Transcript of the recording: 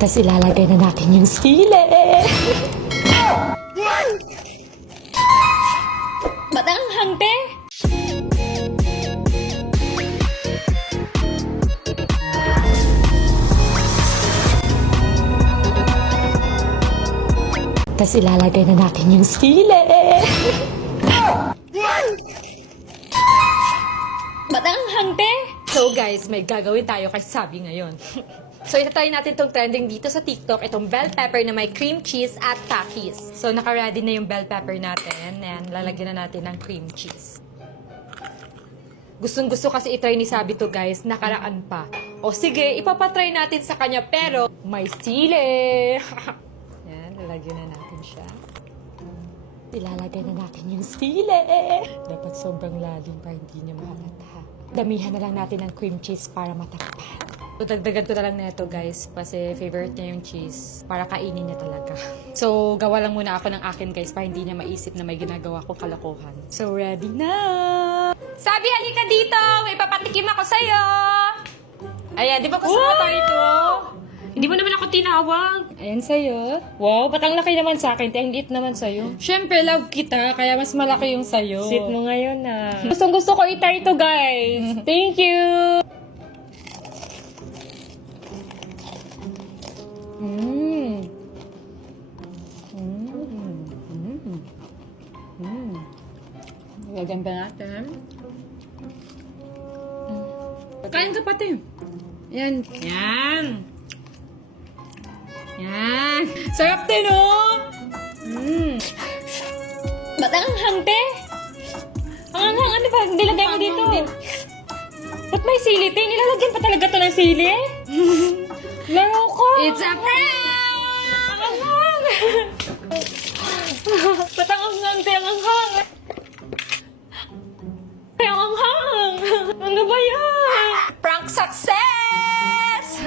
Tapos ilalagay na natin yung sili. Ba't ang hangte? Tapos ilalagay na natin yung sili. Ba't ang hangte? So guys, may gagawin tayo kay Sabi ngayon. So itatry natin itong trending dito sa TikTok, itong bell pepper na may cream cheese at takis. So naka-ready na yung bell pepper natin. Ayan, lalagyan na natin ng cream cheese. Gustong-gusto kasi itry ni Sabi to guys, nakaraan pa. O sige, ipapatry natin sa kanya pero may sili. Ayan, lalagyan na natin siya. Ilalagay na natin yung sili. Dapat sobrang lalim para hindi niya mahalata. Damihan na lang natin ng cream cheese para matakpan. So, dagdagan ko na lang nito guys kasi favorite niya yung cheese para kainin niya talaga. So, gawa lang muna ako ng akin guys para hindi niya maisip na may ginagawa kong kalokohan. So, ready na! Sabi, halika dito! May papatikim ako sa'yo! Ayan, di ba kasama tayo ito? Hindi mo naman ako tinawag. Ayan sa'yo. Wow, ba't ang laki naman sa akin? Ang liit naman sa'yo. Siyempre, love kita, kaya mas malaki yung sa'yo. Sit mo ngayon na. Gustong gusto ko itry ito guys. Thank you! Lagyan ba natin? Kain ka pati. Yan. Yan. Yan. Sarap din, oh! Ba't ang hangte? Ang hanghang, ano ba? Nilagay mo dito. Ba't may sili? Nilalagyan pa talaga to ng sili? Laro ko! It's a prank! Ang hanghang! Ba't ang hanghang? Ang hanghang! Ang hanghang! Ano ba yan? Prank success!